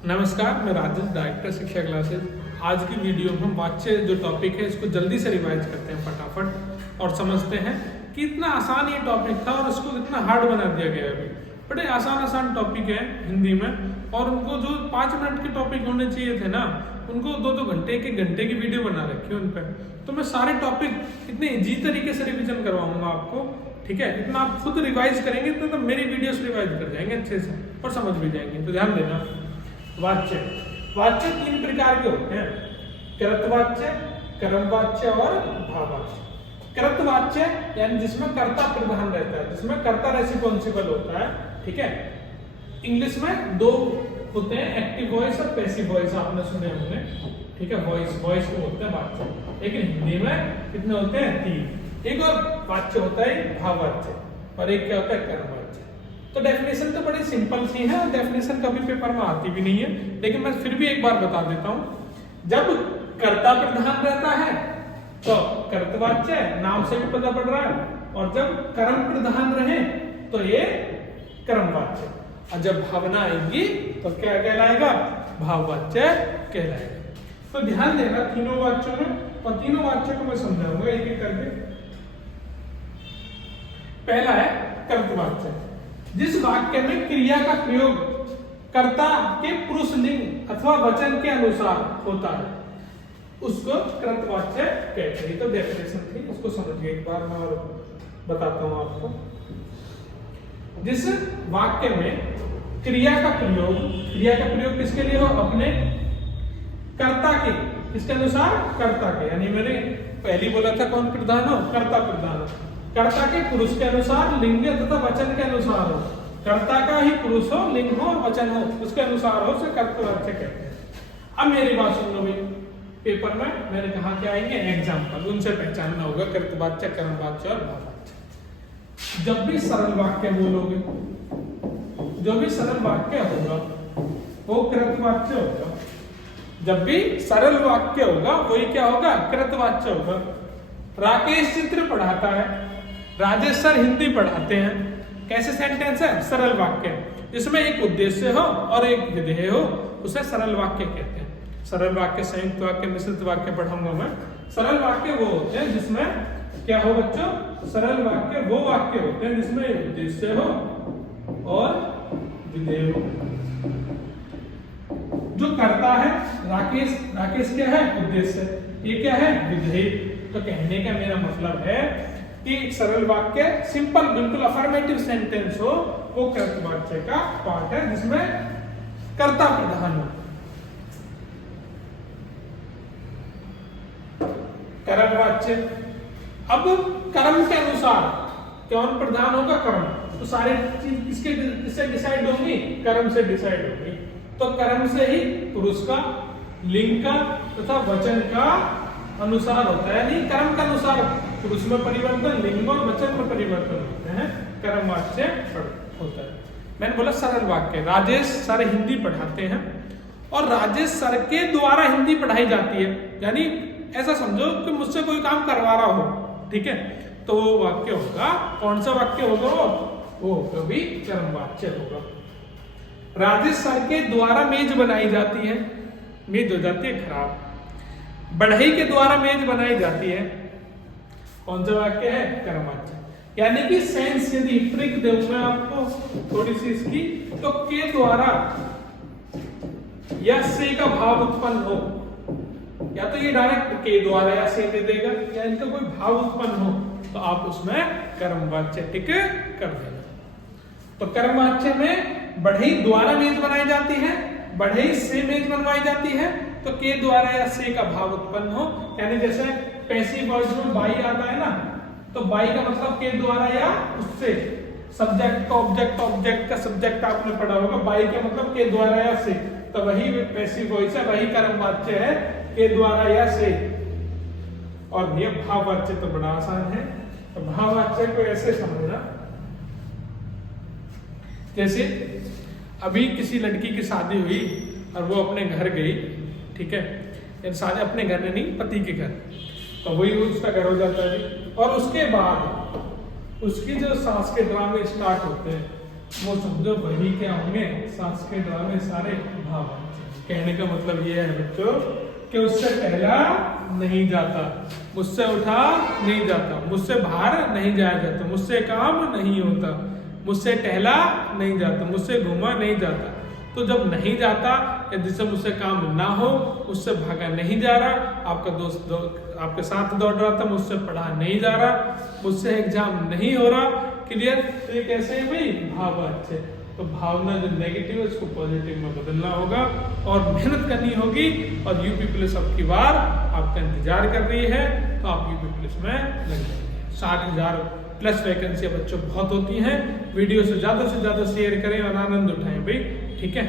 नमस्कार, मैं राजेश, डायरेक्टर शिक्षा क्लासेस। आज की वीडियो में हम वाच्य जो टॉपिक है इसको जल्दी से रिवाइज करते हैं फटाफट और समझते हैं कि इतना आसान ये टॉपिक था और इसको इतना हार्ड बना दिया गया है। अभी बड़े आसान टॉपिक है हिंदी में, और उनको जो 5 मिनट के टॉपिक होने चाहिए थे ना, उनको 2-2 घंटे, 1-1 घंटे की वीडियो बना रखी है उन पर। तो मैं सारे टॉपिक इतने इजी तरीके से रिविजन करवाऊंगा आपको, ठीक है। इतना आप खुद रिवाइज करेंगे तो मेरी वीडियोस रिवाइज कर जाएंगे अच्छे से और समझ भी जाएंगे। तो ध्यान देना, वाच्य 3 प्रकार के होते हैं: कृतवाच्य, कर्मवाच्य और भाववाच्य। कृतवाच्य यानी जिसमें कर्ता प्रधान रहता है, जिसमें कर्ता रेस्पॉन्सिबल होता है, ठीक है। इंग्लिश में 2 होते हैं, एक्टिव वॉइस और पैसिव वॉइस, आपने सुने होंगे, ठीक है। वॉइस को बोलते हैं वाच्य, लेकिन हिंदी में कितने होते हैं? 3। एक और वाच्य होता है भाववाच्य और एक क्या होता है? कर्मवाच्य। तो डेफिनेशन तो बड़ी सिंपल सी है और डेफिनेशन कभी पेपर में आती भी नहीं है, लेकिन मैं फिर भी एक बार बता देता हूं। जब कर्ता प्रधान रहता है तो कर्तवाच्य, नाम से भी पता पड़ रहा है, और जब कर्म प्रधान रहे तो ये कर्मवाच्य, और जब भावना आएगी तो क्या कहलाएगा? भाववाच्य कहलाएगा। तो ध्यान देना तीनों वाच्यों में, और तीनों वाच्यों को मैं समझाऊंगा एक एक करके। पहला है कर्तवाच्य। जिस वाक्य में क्रिया का प्रयोग कर्ता के पुरुष लिंग अथवा वचन के अनुसार होता है उसको कृतवाच्य कहते हैं। तो डेफिनेशन थी, उसको समझिए एक बार, मैं और बताता हूं आपको। जिस वाक्य में क्रिया का प्रयोग किसके लिए हो? अपने कर्ता के, किसके अनुसार? कर्ता के, यानी मैंने पहले बोला था कौन प्रधान हो? कर्ता प्रधान हो। कर्ता के पुरुष के अनुसार, लिंग तथा वचन के अनुसार हो। कर्ता का ही पुरुष हो, लिंग हो और वचन हो, उसके अनुसार हो, उसे कर्तवाच्य कहते हैं। अब मेरी बात सुन लो भाई, पेपर में मैंने कहा क्या आएंगे? एग्जाम्पल, उनसे पहचानना होगा कर्तवाच्य, कर्मवाच्य और भाववाच्य। जब भी सरल वाक्य बोलोगे, जो भी सरल वाक्य होगा वो कृतवाच्य होगा। जब भी सरल वाक्य होगा वही क्या होगा? कृतवाच्य होगा। राकेश चित्र पढ़ाता है, राजेश सर हिंदी पढ़ाते हैं। कैसे सेंटेंस है? सरल वाक्य, जिसमें एक उद्देश्य हो और एक विधेय हो, उसे सरल वाक्य कहते हैं। सरल वाक्य, संयुक्त वाक्य, मिश्रित वाक्य पढ़ाऊंगा मैं। सरल वाक्य वो होते हैं जिसमें क्या हो बच्चों? सरल वाक्य वो वाक्य होते हैं जिसमें एक उद्देश्य हो और विधेय हो। जो करता है राकेश क्या है? उद्देश्य। ये क्या है? विधेय। तो कहने का मेरा मतलब है कि एक सरल वाक्य, सिंपल, बिल्कुल अफर्मेटिव सेंटेंस हो, वो कृतवाच्य का पार्ट है, जिसमें कर्ता प्रधान हो। कर्मवाच्य, अब कर्म के अनुसार कौन प्रधान होगा? कर्म। तो सारी चीज किससे डिसाइड होंगी? कर्म से डिसाइड होंगी। तो कर्म से ही पुरुष का, लिंग का तथा वचन का अनुसार होता है, यानी कर्म के अनुसार पुरुष में परिवर्तन, लिंग और वचन में परिवर्तन होते हैं, कर्मवाच्य होता है। मैंने बोला सरल वाक्य। राजेश सर हिंदी पढ़ाते हैं और राजेश सर के द्वारा हिंदी पढ़ाई जाती है, यानी ऐसा समझो कि मुझसे कोई काम करवा रहा हो, ठीक है। तो वो वाक्य होगा, कौन सा वाक्य होगा? वो कभी कर्मवाच्य होगा। राजेश सर के द्वारा मेज बनाई जाती है, मेज हो जाती है खराब। बढ़ई के द्वारा मेज बनाई जाती है, कौन सा वाक्य है? कर्मवाच्य। यानी कि सेंस यदि ट्रिक दूं मैं आपको थोड़ी सी इसकी, तो के द्वारा या से का भाव उत्पन्न हो, या तो ये डायरेक्ट के द्वारा या से दे देगा, या इनका कोई भाव उत्पन्न हो, तो आप उसमें कर्मवाच्य टिक कर देना। तो कर्मवाच्य में बढ़ई द्वारा मेज बनाई जाती है, बढ़ई से मेज बनवाई जाती है, तो के द्वारा या से का भाव उत्पन्न हो, यानी जैसे पैसिव वॉइस में बाई आता है ना, तो बाई का मतलब के द्वारा या उससे। सब्जेक्ट का ऑब्जेक्ट, ऑब्जेक्ट का सब्जेक्ट आपने पढ़ा होगा, बाई का मतलब के द्वारा या से, तो वही पैसिव वॉइस है, वही कर्मवाच्य है, के द्वारा या से। और ये भाववाच्य तो बड़ा आसान है। तो भाववाच्य को ऐसे समझना, जैसे अभी किसी लड़की की शादी हुई और वो अपने घर गई, ठीक है, शादी अपने घर में नहीं, पति के घर, तो वही उसका घर हो जाता है। और उसके बाद उसकी जो सास के ड्रामे स्टार्ट होते हैं, वो समझो वही क्या होंगे, सांस के ड्रामे सारे भाववाच्य। कहने का मतलब ये है बच्चों कि उससे पहला नहीं जाता, मुझसे उठा नहीं जाता, मुझसे बाहर नहीं जाया जाता, मुझसे काम नहीं होता, मुझसे टहला नहीं जाता, मुझसे घूमा नहीं जाता। तो जब नहीं जाता या जिससे मुझसे काम ना हो, मुझसे भागा नहीं जा रहा, आपका दोस्त आपके साथ दौड़ रहा था, मुझसे पढ़ा नहीं जा रहा, मुझसे एग्जाम नहीं हो रहा, क्लियर। तो ये कैसे है भाई, भाववाच्य। तो भावना जो नेगेटिव है उसको पॉजिटिव में बदलना होगा और मेहनत करनी होगी। और यूपी पुलिस अब की बार आपका इंतजार कर रही है, तो आप यूपी पुलिस में लग जाएंगे। 60,000 प्लस वैकेंसी बच्चों बहुत होती हैं। वीडियो से ज़्यादा शेयर करें और आनंद उठाएं भाई, ठीक है।